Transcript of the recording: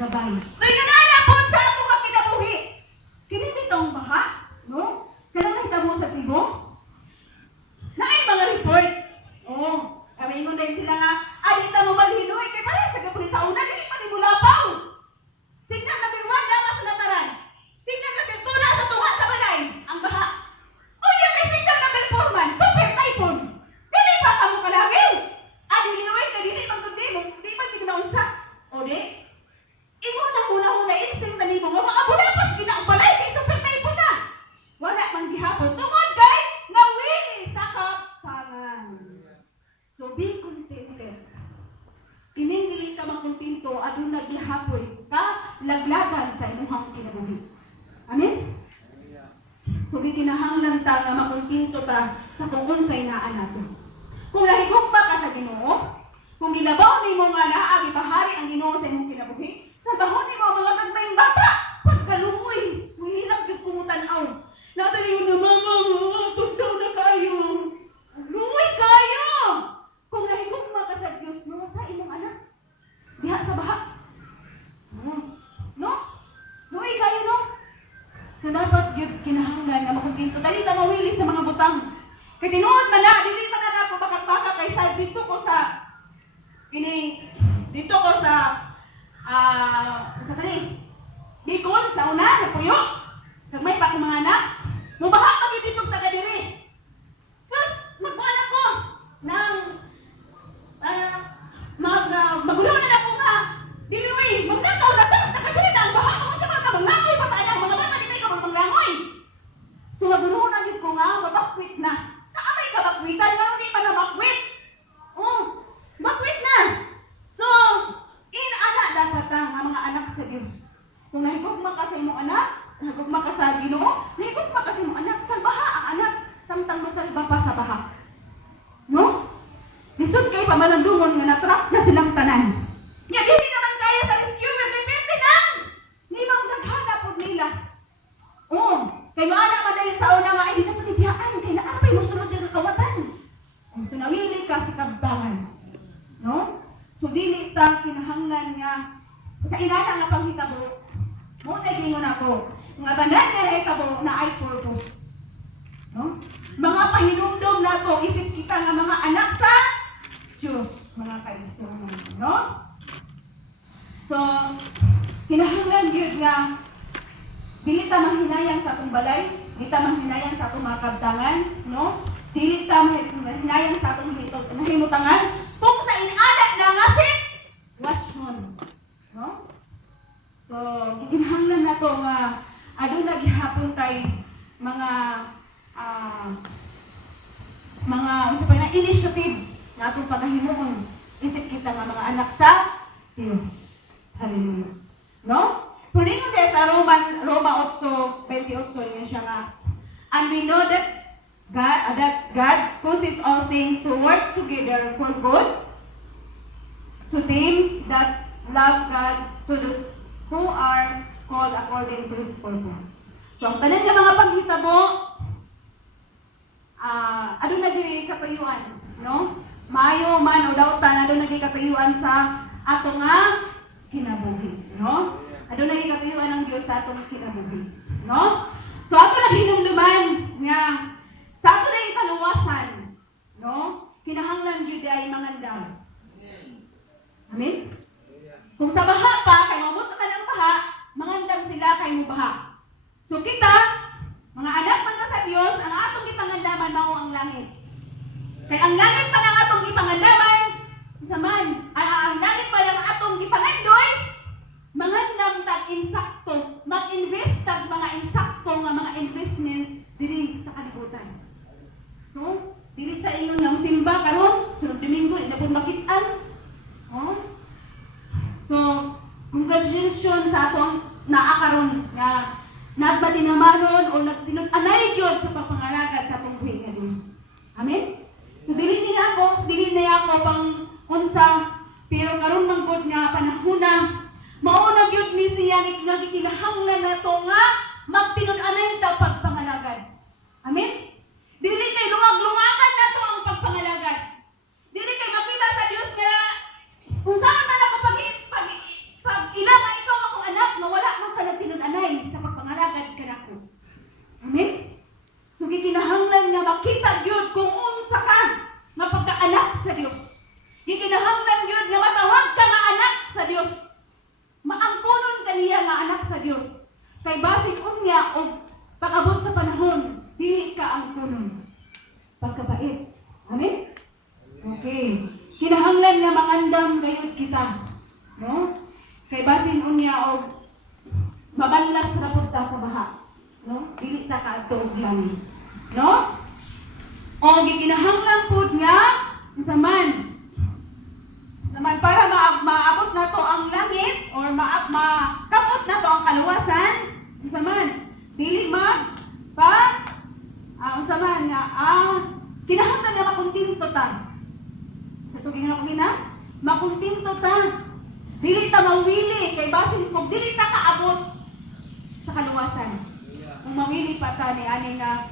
gabay. So inana po sa ato nga kinabuhi. Kini bitong baha, no? Kanang nahitabo sa Cebu. Naay mga report. Oh, kami ingon din sila nga, adita mo balhinoy kay para sa gabon sa una dili pa ni mulapaw. Signal number 1 dapat sa lataran. Signal number 2 na sa tuwa sa balay, ang baha. O yung may signal number 4 man, super typhoon. Dili pa kamo kalagaw. Adiliway ka dili magkundi mo, di pa ginaunsa. O di? Ingon na muna instinct na nimo nga mga bulapas ginaang balay kay super typhoon na. Wala man gihapon tungod kay nawili sa kapangan. So be contented. Kining dili ka makontento aduna gihapoy ka laglagan sa imong kinabuhi. Amen. So gikinahanglan ta nga makontento ta sa kung unsay naa nato. Kung nahigugma ka sa Ginoo, kung gilabaw nimo nga naa gipahari ang Ginoo sa imong kinabuhi, sa bahon nimo mga gagmayng bata, pagkalumoy, muhilag gyud kumutan-aw. Nato yung mama, tugdaw na kayo. Lumoy kayo. Kung nahigugma ka sa Dios mo sa imong anak, diha sa baha. No? Lumoy kayo, no? So dapat gyud kinahanglan nga makontento dali ta mawili sa mga butang. Kay tinuod man na dili man na ako bakak-bakak kay sa dito ko sa sa kani Bicol sa una napuyo. Kag may pa akong mga anak. Mubaha pa gyud dito taga diri. Sus, magbuhan ako nang magulo na ako nga. Dili magtakaw na ta diri na ang baha mo sa mga mangangoy pa tayo mga bata di may ka mangangoy. So magulo na gyud ko nga mabakwit na. Sa may kabakwitan nga hindi pa na bakwit. Oh, bakwit na. So, ana dapat ang mga anak sa Diyos. Kung nahigugma ka sa imong anak, nahigugma ka sa Ginoo, nahigugma ka sa imong anak, sa baha ang anak, samtang masalba pa sa baha. No? Lisod kay pamalandungon nga natrap na silang tanan. Nga dili naman kaya sa rescue, depende lang. Ni mang naghanap pod nila. Oh, kayo anak man dahil sa una nga ay dito ni biyaan, kay naapay mo sunod sa kawatan. Kung sinawili ka sa kabdangan. No? So dili ta kinahanglan nga sa inana nga panghitabo. Mo na gingon ako, nga tanan nga hitabo na ay purpose. No? Mga pahinumdom nato isip kita nga mga anak sa Diyos, mga kaibigan, no? So kinahanglan gyud nga dili ta manghinayang sa atong balay, dili ta manghinayang sa atong mga kabtangan, no? Dili ta manghinayang sa atong himutangan. Kung sa inana na ngasin, watch mo. No? So, gikinahanglan na to nga aduna gihapon tay mga initiative na atong paghimuon. Isip kita nga mga anak sa Diyos. Hallelujah. No? Kung ringon din sa Roma 8:28 yun siya nga, and we know that God causes all things to work together for good to them that love God, to those who are called according to His purpose. So, ang tanan nga mga paghitabo, ano na gyud katuyuan, no? Maayo man o dawtan, ano na gyud katuyuan sa ato nga kinabuhi, no? Ano na gyud katuyuan ng Dios sa atong kinabuhi, no? So, ato na hinumduman nga sa ato na yung kaluwasan, no? Kinahanglan gyud ay mangandam. Amen? Kung sa baha pa, kay mamot ka ng baha, mangandam sila kay mo baha. So kita, mga anak man sa Diyos, ang atong ipangandaman mao ang langit. Kay ang langit pa ng atong ipangandaman, ang langit pa ng atong ipangandoy, mangandam tag insakto, mag-invest tag mga insakto nga mga investment diri sa kalibutan. So, dili ta ingon nga simba karon, sunod Domingo ina pud makit-an. Oh. So, congratulations sa atong naakaron nga nagbatinamanon o nagtinun-anay gyud sa pagpangalagad sa atong buhi nga Dios. Amen. So dili niya ako pang unsa, pero karon man gud nga panahona mauna gyud ni siya nagkinahanglan nato nga magtinun-anay ta pagpangalagad. Amen. Dili kay lungag-lungagan nato ang pagpangalagad. Dili kay makita sa Dios nga kung saan man ako pag ilang ikaw kita. No? Kay basin unya og mabanlas ra pud ta sa baha. No? Dili ta kaadto og langit. No? O gikinahanglan pud nga saman para maabot na to ang langit or makamot na to ang kaluwasan, saman dili saman nga kinahanglan nga makuntinto ta. Sa tugig na ko makuntinto ta. Dili ta mawili kay basin kung dili ta kaabot sa kaluwasan. Kung mawili pa ta ni ani nga